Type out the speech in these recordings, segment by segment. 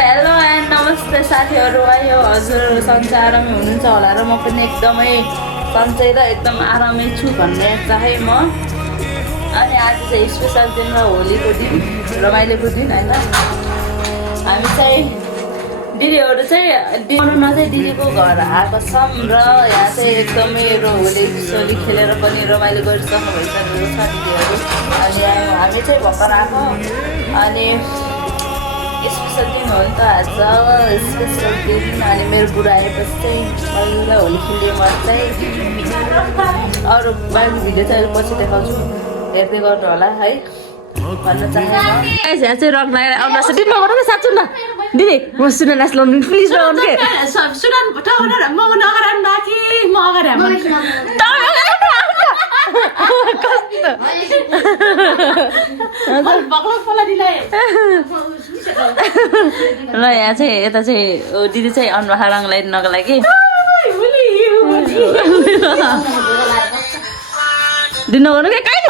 Hello and नमस्ते साथीहरू आयो हजुरहरू संसारमा हुनुहुन्छ होला र म पनि एकदमै सन्चै र एकदम आरामै छु भन्ने चाहे म अनि आज चाहिँ स्पेसल दिन र होलीको दिन रमाइलोको दिन होइन हामी चाहिँ दिदीहरू चाहिँ मनाउन चाहिँ दिदीको घर आएको छौँ र यहाँ चाहिँ एकदमै होली सोली खेलेर पनि रमाइलो गरिसक्नु भइसकेको छ दिदीहरू अनि हामी चाहिँ भर्खर आएको अनि स्पेसल दिन हो नि त आज स्पेसल दिन अनि मेरो बुढा आएपछि चाहिँ बल्ल होली खेल्ने म चाहिँ अरू बाहिर भिडियो चाहिँ पछि देखाउँछु हेर्दै गर्नु होला है भन्न चाहे यहाँ चाहिँ रक लगाएर आउँदा दिदी नगर्नु कि साँच्चु न दिदी म सुन नाच लाउनु प्लिज नगर्नु के सुन म नगरान बाँकी म अगाडि ल यहाँ चाहिँ यता चाहिँ दिदी चाहिँ अनुहार रङ लगाइदिनको लागि दिन नगर्नु के कहीँ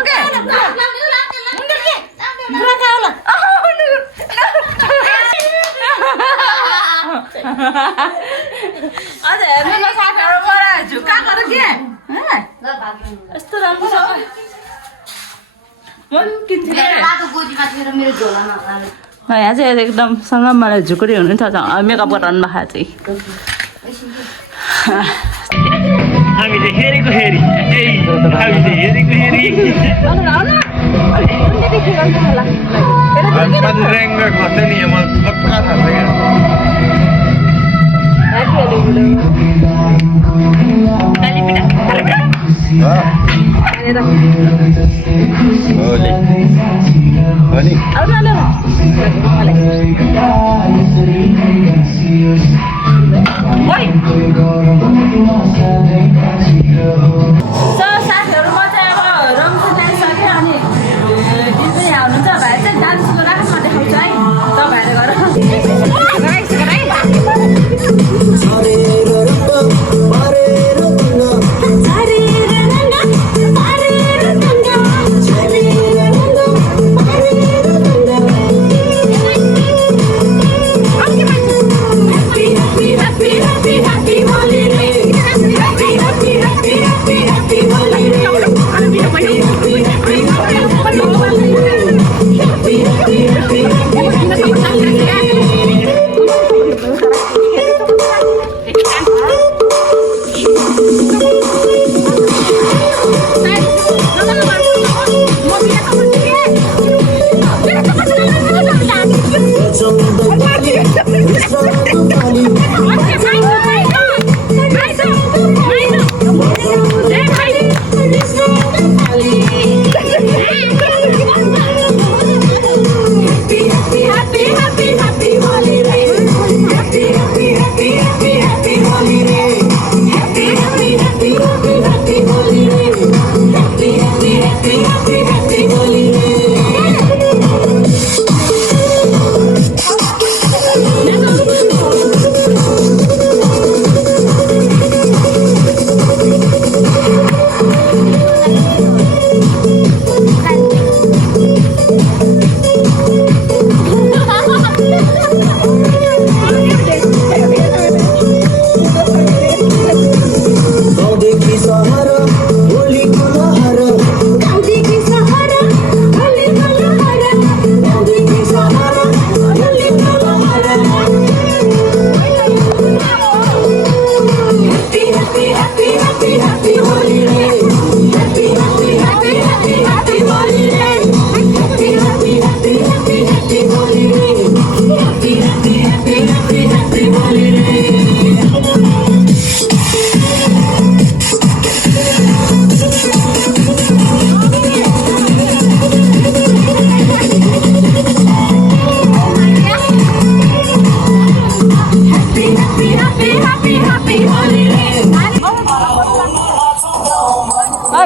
यस्तो राम्रो छ यहाँ चाहिँ एकदमसँग मलाई झुकुरी हुनु थाहा छ मेकअप गरेर नखाए चाहिँ हामी चाहिँ हेरेको हेरी हामी चाहिँ हेरेको हेरी ऱ्याङ्गर खस्छ नि मलाई पक्का थाहा छ क्या साथीहरू म चाहिँ अब रङ लगाइसकेँ अनि दिदी पनि आउनुहुन्छ भाइ चाहिँ डान्सको राख्नु देखाउँछु है तपाईँहरू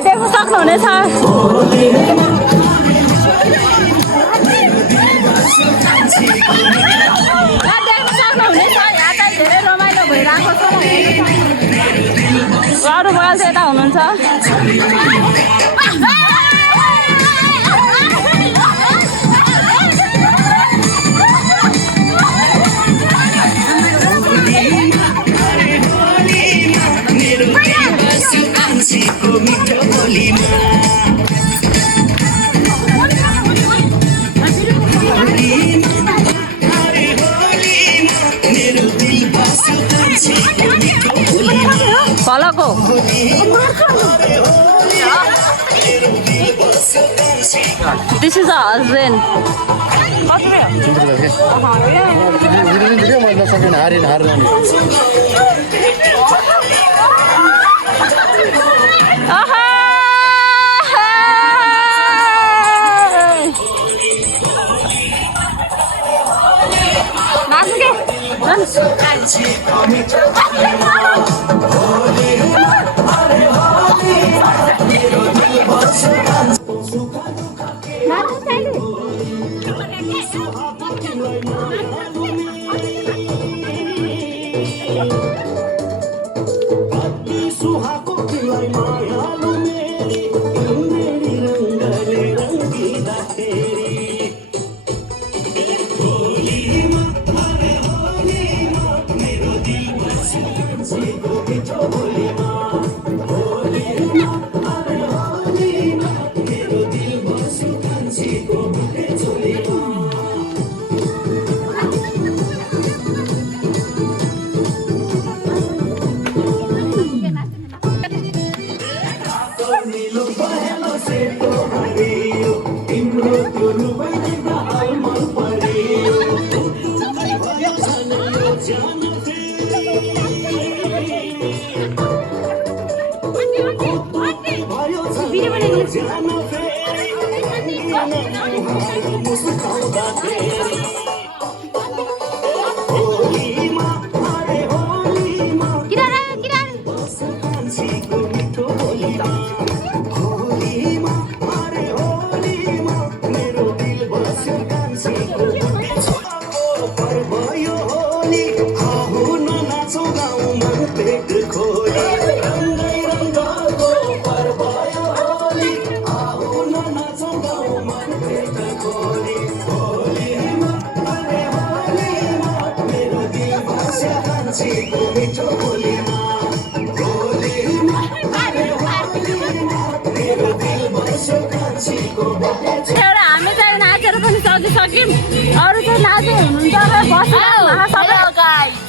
देख्न सक्नुहुनेछ अरू बगाल चाहिँ यता हुनुहुन्छ This is our husband.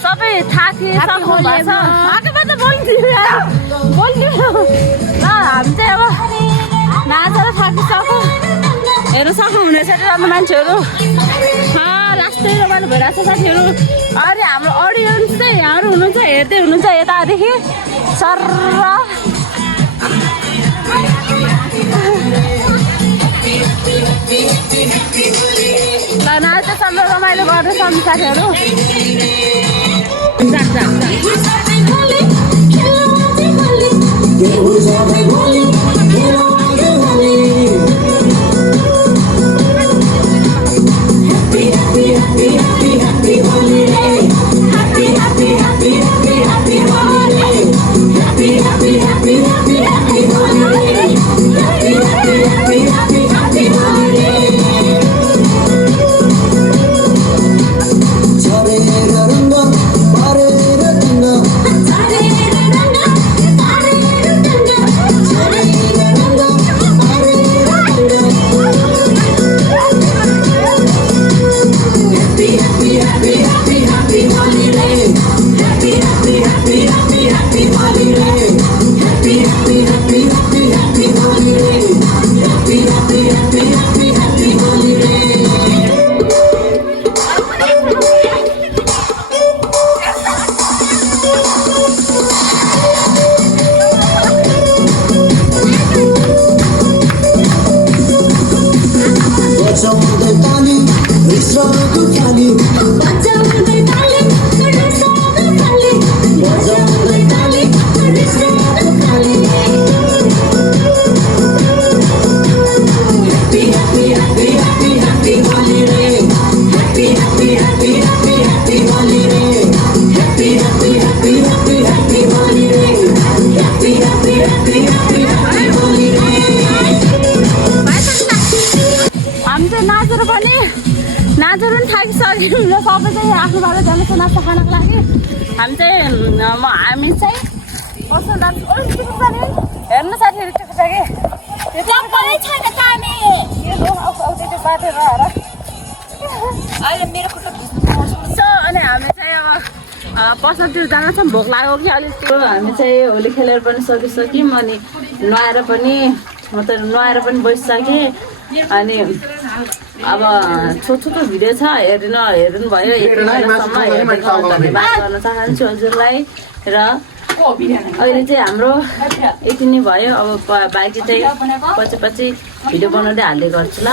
सबै थाके सक्नु भएको छ आगोबाट बोल्दिनु ल हामी चाहिँ अब नाचेर थाकिसक्यो हेर्नु सक्नुहुनेछ राम्रो मान्छेहरू लास्टै रमाइलो भइरहेको छ साथीहरू अरे हाम्रो अडियन्स चाहिँ यहाँहरू हुनुहुन्छ हेर्दै हुनुहुन्छ यतादेखि सर ल नाच्दैछन् रमाइलो गर्दैछन् साथीहरू सबै चाहिँ आफ्नो बाटो जान्छ नास्ता खानको लागि हामी चाहिँ बस्नु जान्छ हेर्नु साथीहरू त्यो छ कि अनि हामी चाहिँ अब पसलतिर जान भोक लाग्यो कि अलिक हामी चाहिँ होली खेलेर पनि सकिसक्यौँ अनि नुहाएर पनि म त नुहाएर पनि बसिसकेँ अनि अब छोटो भिडियो छ हेर्नु भयो यति बेलासम्म हेर्नु धन्यवाद गर्न चाहन्छु हजुरलाई र अहिले चाहिँ हाम्रो यति नै भयो अब बाँकी चाहिँ पछि भिडियो बनाउँदै हाल्ने गर्छु ल